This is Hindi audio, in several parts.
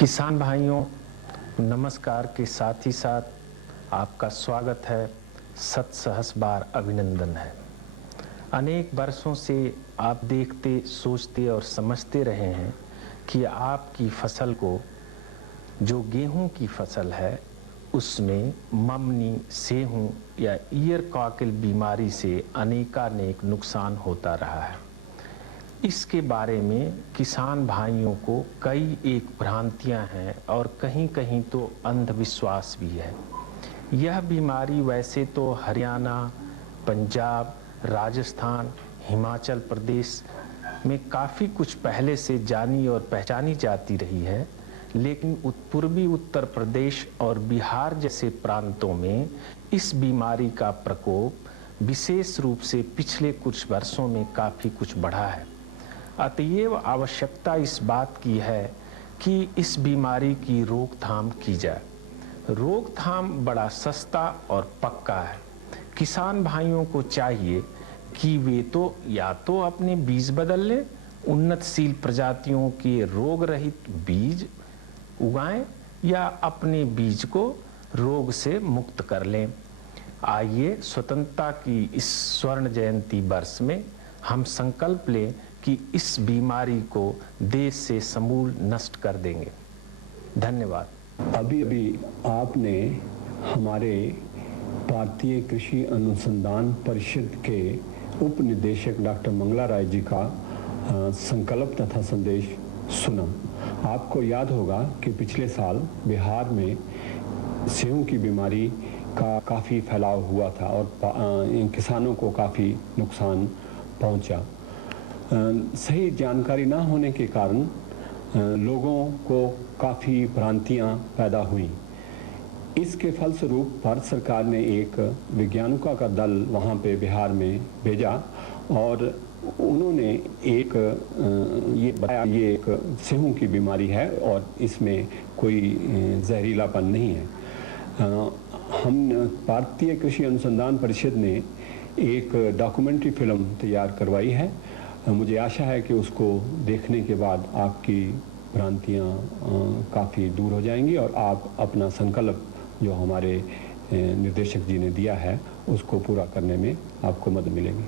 किसान भाइयों, नमस्कार के साथ ही साथ आपका स्वागत है, सत सहस बार अभिनंदन है। अनेक वर्षों से आप देखते, सोचते और समझते रहे हैं कि आपकी फसल को, जो गेहूं की फसल है, उसमें ममनी, सेहूं या ईयर कॉकिल बीमारी से अनेकानेक नुकसान होता रहा है। इसके बारे में किसान भाइयों को कई एक भ्रांतियां हैं और कहीं कहीं तो अंधविश्वास भी है। यह बीमारी वैसे तो हरियाणा, पंजाब, राजस्थान, हिमाचल प्रदेश में काफ़ी कुछ पहले से जानी और पहचानी जाती रही है, लेकिन पूर्वी उत्तर प्रदेश और बिहार जैसे प्रांतों में इस बीमारी का प्रकोप विशेष रूप से पिछले कुछ वर्षों में काफ़ी कुछ बढ़ा है। अतएव आवश्यकता इस बात की है कि इस बीमारी की रोकथाम की जाए। रोकथाम बड़ा सस्ता और पक्का है। किसान भाइयों को चाहिए कि वे तो या तो अपने बीज बदल लें, उन्नतशील प्रजातियों के रोग रहित बीज उगाएं या अपने बीज को रोग से मुक्त कर लें। आइए स्वतंत्रता की इस स्वर्ण जयंती वर्ष में हम संकल्प लें कि इस बीमारी को देश से समूल नष्ट कर देंगे। धन्यवाद। अभी अभी आपने हमारे भारतीय कृषि अनुसंधान परिषद के उप निदेशक डॉक्टर मंगला राय जी का संकल्प तथा संदेश सुना। आपको याद होगा कि पिछले साल बिहार में सेहूं की बीमारी का काफ़ी फैलाव हुआ था और इन किसानों को काफ़ी नुकसान पहुंचा। सही जानकारी ना होने के कारण लोगों को काफ़ी भ्रांतियां पैदा हुई। इसके फलस्वरूप भारत सरकार ने एक वैज्ञानिकों का दल वहां पे बिहार में भेजा और उन्होंने ये बताया ये एक सेहूं की बीमारी है और इसमें कोई जहरीलापन नहीं है। हम भारतीय कृषि अनुसंधान परिषद ने एक डॉक्यूमेंट्री फिल्म तैयार करवाई है। मुझे आशा है कि उसको देखने के बाद आपकी भ्रांतियाँ काफ़ी दूर हो जाएंगी और आप अपना संकल्प जो हमारे निर्देशक जी ने दिया है उसको पूरा करने में आपको मदद मिलेगी।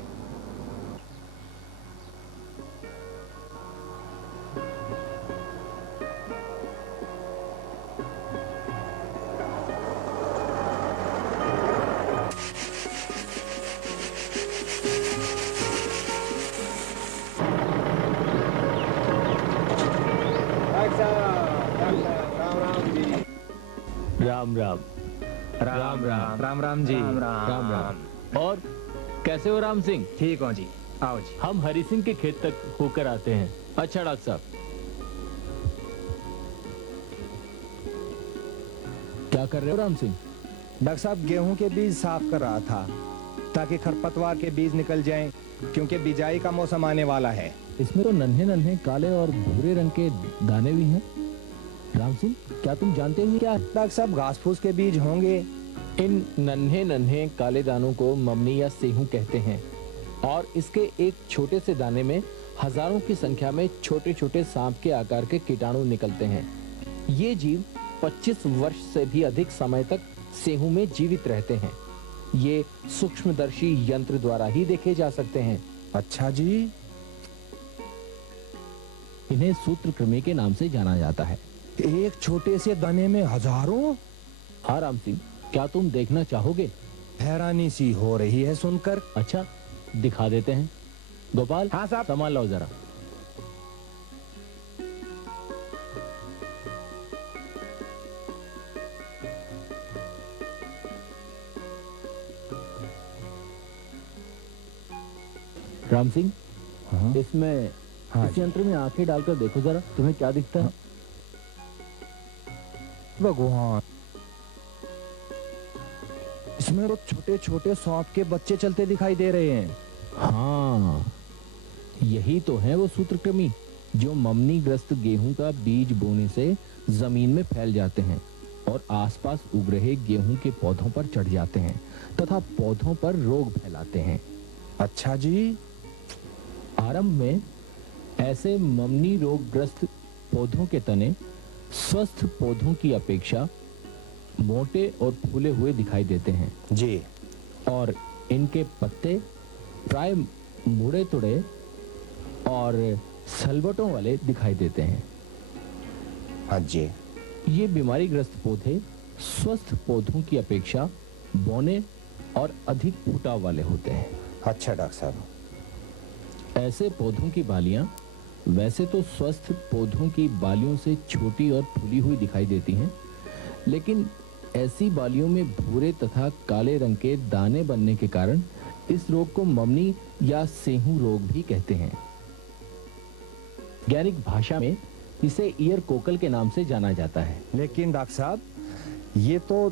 राम राम राम राम राम राम जी। राम राम। और कैसे हो राम सिंह? ठीक हो जी, आओ जी। हम हरि सिंह के खेत तक होकर आते हैं। अच्छा डॉक्टर साहब, क्या कर रहे हो राम सिंह? डॉक्टर साहब गेहूं के बीज साफ कर रहा था ताकि खरपतवार के बीज निकल जाएं, क्योंकि बिजाई का मौसम आने वाला है। इसमें तो नन्हे नन्हे काले और भूरे रंग के दाने भी हैं। राम सिंह, क्या तुम जानते हो क्या? डॉक्टर साहब घास फूस के बीज होंगे। इन नन्हे नन्हे काले दानों को ममनी या सेहूं कहते हैं और इसके एक छोटे से दाने में हजारों की संख्या में छोटे छोटे सांप के आकार के कीटाणु निकलते हैं। ये जीव 25 वर्ष से भी अधिक समय तक सेहूं में जीवित रहते हैं। ये सूक्ष्मदर्शी यंत्र द्वारा ही देखे जा सकते हैं। अच्छा जी। इन्हें सूत्रकृमि के नाम से जाना जाता है। एक छोटे से दाने में हजारों? हाँ राम सिंह, क्या तुम देखना चाहोगे? हैरानी सी हो रही है सुनकर। अच्छा, दिखा देते हैं। गोपाल, हाँ साहब। सामान लाओ जरा। राम सिंह, इसमें इस यंत्र में आंखें डालकर देखो जरा, तुम्हें क्या दिखता है? भगवान, इसमें तो छोटे छोटे सांप के बच्चे चलते दिखाई दे रहे हैं। हाँ, यही तो है वो सूत्रकृमि जो ममनी ग्रस्त गेहूं का बीज बोने से जमीन में फैल जाते हैं और आसपास उग रहे गेहूं के पौधों पर चढ़ जाते हैं तथा पौधों पर रोग फैलाते हैं। अच्छा जी। आरंभ में ऐसे ममनी रोगग्रस्त पौधों के तने स्वस्थ पौधों की अपेक्षा मोटे और फूले हुए दिखाई देते हैं जी। और इनके पत्ते प्राय मुड़े तुड़े और सलवटों वाले दिखाई देते हैं। हाँ जी। ये बीमारी ग्रस्त पौधे स्वस्थ पौधों की अपेक्षा बौने और अधिक फुटाव वाले होते हैं। अच्छा डॉक्टर साहब। ऐसे पौधों की बालियां वैसे तो स्वस्थ पौधों की बालियों से छोटी और फूली हुई दिखाई देती हैं, लेकिन ऐसी बालियों में भूरे तथा काले रंग के दाने बनने के कारण इस रोग को ममनी या सेहू रोग भी कहते हैं। वैज्ञानिक भाषा में इसे ईयर कोकल के नाम से जाना जाता है। लेकिन डॉक्टर साहब, ये तो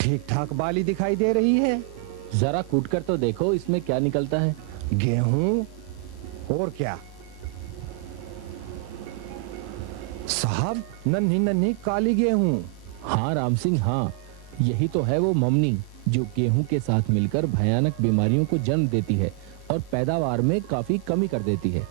ठीक ठाक बाली दिखाई दे रही है। जरा कूटकर तो देखो इसमें क्या निकलता है। गेहूं और क्या साहब, नन्ही नन्ही काली गेहूं। हाँ राम सिंह, हाँ, यही तो है वो ममनी जो गेहूं के साथ मिलकर भयानक बीमारियों को जन्म देती है और पैदावार में काफी कमी कर देती है।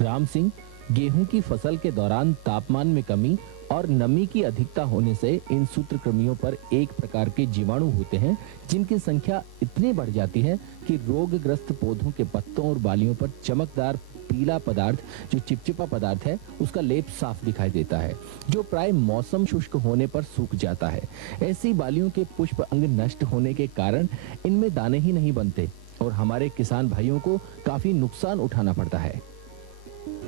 राम सिंह, गेहूं की फसल के दौरान तापमान में कमी और नमी की अधिकता होने से इन सूत्रकृमियों पर एक प्रकार के जीवाणु होते हैं जिनकी संख्या इतनी बढ़ जाती है कि रोगग्रस्त पौधों के पत्तों और बालियों पर चमकदार पीला पदार्थ जो चिपचिपा पदार्थ है उसका लेप साफ दिखाई देता है, जो प्राय मौसम शुष्क होने पर सूख जाता है। ऐसी बालियों के पुष्प अंग नष्ट होने के कारण इनमें दाने ही नहीं बनते और हमारे किसान भाइयों को काफी नुकसान उठाना पड़ता है।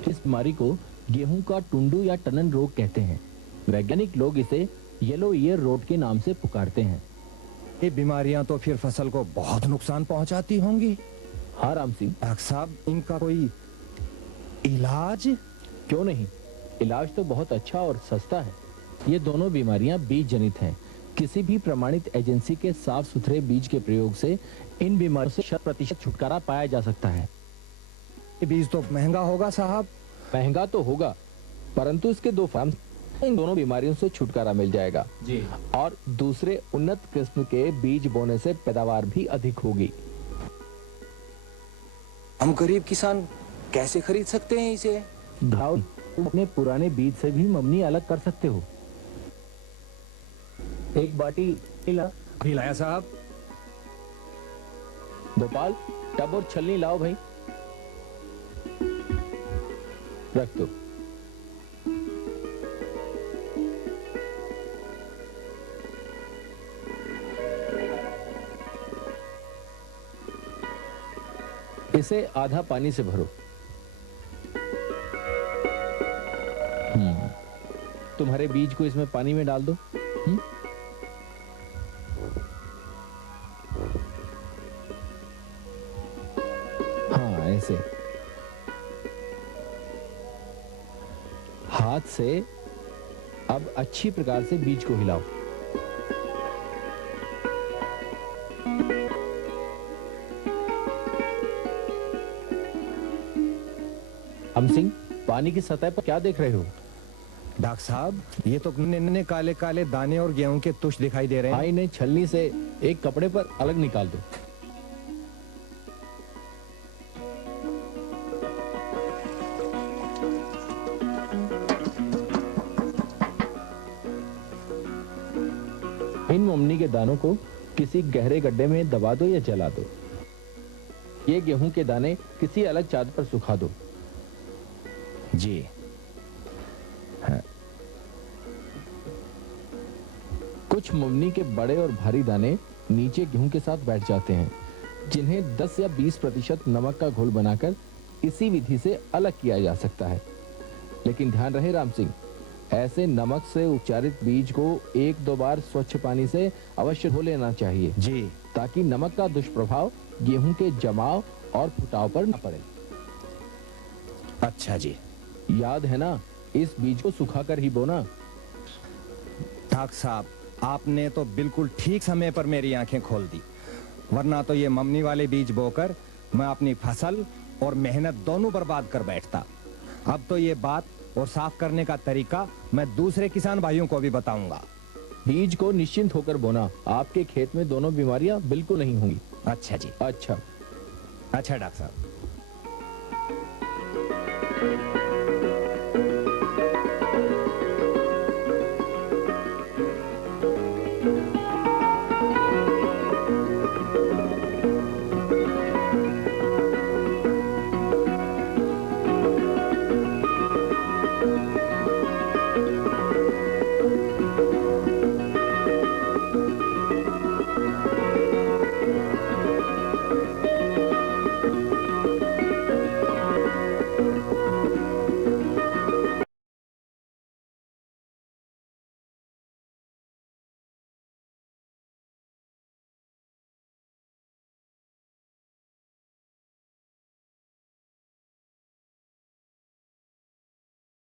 इस बीमारी को गेहूं का टुंडू या टनन रोग कहते हैं। वैज्ञानिक लोग इसे येलो ईयर रोड के नाम से पुकारते हैं। ये बीमारियां तो फिर फसल को बहुत नुकसान पहुंचाती होंगी। हाँ राम सिंह, डॉक्टर साहब, इनका कोई इलाज? क्यों नहीं, इलाज तो बहुत अच्छा और सस्ता है। ये दोनों बीमारियां बीज जनित हैं। किसी भी प्रमाणित एजेंसी के साफ सुथरे बीज के प्रयोग से इन बीमारियों से 100% छुटकारा पाया जा सकता है। ये बीज तो महंगा होगा साहब। महंगा तो होगा, परंतु इसके दो फार्म, इन दोनों बीमारियों से छुटकारा मिल जाएगा जी। और दूसरे उन्नत किस्म के बीज बोने से पैदावार भी अधिक होगी। हम गरीब किसान कैसे खरीद सकते हैं इसे? घाव अपने पुराने बीज से भी ममनी अलग कर सकते हो। एक बाटी लाया साहब। गोपाल, टब और छलनी लाओ भाई। रख दो। इसे आधा पानी से भरो। तुम्हारे बीज को इसमें पानी में डाल दो। हाँ, ऐसे हाथ से अब अच्छी प्रकार से बीज को हिलाओ। हम सिंह, पानी की सतह पर क्या देख रहे हो? डॉक्टर साहब, ये तो नन्हे काले काले दाने और गेहूं के तुष दिखाई दे रहे हैं। हाँ, इन्हें छलनी से एक कपड़े पर अलग निकाल दो। इन ममनी के दानों को किसी गहरे गड्ढे में दबा दो या जला दो। ये गेहूं के दाने किसी अलग चादर पर सुखा दो। जी। हाँ। कुछ ममनी के बड़े और भारी दाने नीचे गेहूं के साथ बैठ जाते हैं, जिन्हें 10 या 20% नमक का घोल बनाकर इसी विधि से अलग किया जा सकता है। लेकिन ध्यान रहे राम सिंह, ऐसे नमक से उपचारित बीज को 1-2 बार स्वच्छ पानी से अवश्य धो लेना चाहिए जी, ताकि नमक का दुष्प्रभाव गेहूं के जमाव और फुटाव पर न पड़े। अच्छा जी। याद है ना, इस बीज को सुखाकर ही बोना। डॉक्टर साहब, आपने तो बिल्कुल ठीक समय पर मेरी आंखें खोल दी, वरना तो ये ममनी वाले बीज बोकर मैं अपनी फसल और मेहनत दोनों बर्बाद कर बैठता। अब तो ये बात और साफ करने का तरीका मैं दूसरे किसान भाइयों को भी बताऊंगा। बीज को निश्चिंत होकर बोना, आपके खेत में दोनों बीमारियां बिल्कुल नहीं होंगी। अच्छा जी। अच्छा अच्छा डॉक्टर साहब।